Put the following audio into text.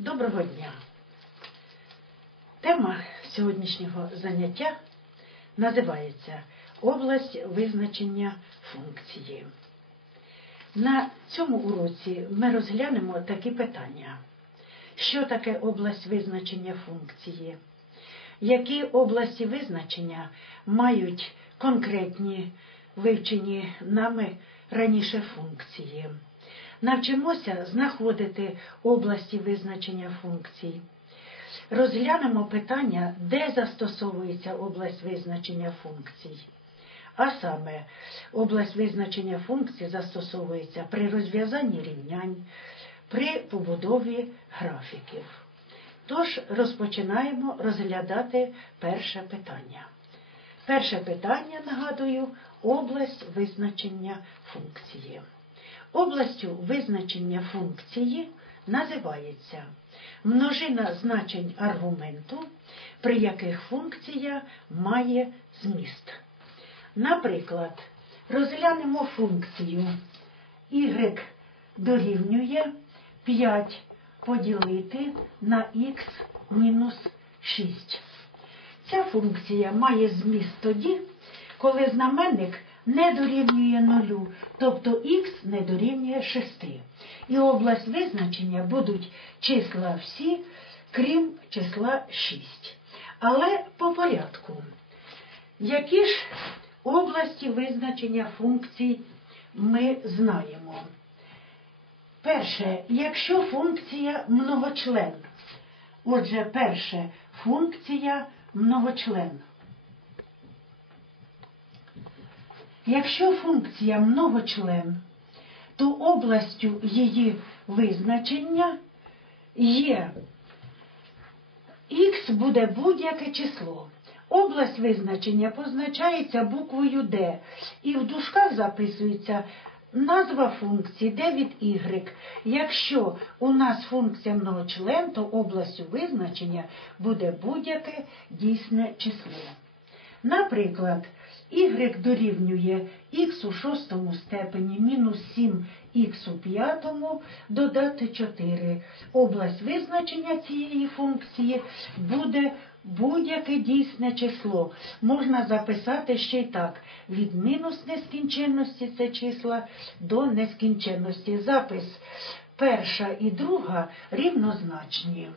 Доброго дня! Тема сьогоднішнього заняття називається Область визначення функції. На цьому уроці ми розглянемо такі питання. Що таке область визначення функції? Які області визначення мають конкретні вивчені нами раніше функції? Навчимося знаходити області визначення функцій. Розглянемо питання, де застосовується область визначення функцій. А саме, область визначення функцій застосовується при розв'язанні рівнянь, при побудові графіків. Тож розпочинаємо розглядати перше питання. Перше питання, нагадую, область визначення функції. Областю визначення функції називається множина значень аргументу, при яких функція має зміст. Наприклад, розглянемо функцію y дорівнює 5 поділити на х мінус 6. Ця функція має зміст тоді, коли знаменник не дорівнює нулю, тобто х не дорівнює 6. І область визначення будуть числа всі, крім числа 6. Але по порядку. Які ж області визначення функцій ми знаємо? Перше, якщо функція многочлен. Отже, перше функція многочлен. Якщо функція многочлен, то областю її визначення є х буде будь-яке число. Область визначення позначається буквою D, і в дужках записується назва функції d від y. Якщо у нас функція многочлен, то областю визначення буде будь-яке дійсне число. Наприклад, y дорівнює х у шостому степені мінус 7х у п'ятому додати 4. Область визначення цієї функції буде будь-яке дійсне число. Можна записати ще й так. Від мінус нескінченності це числа до нескінченності. Запис перша і друга рівнозначні.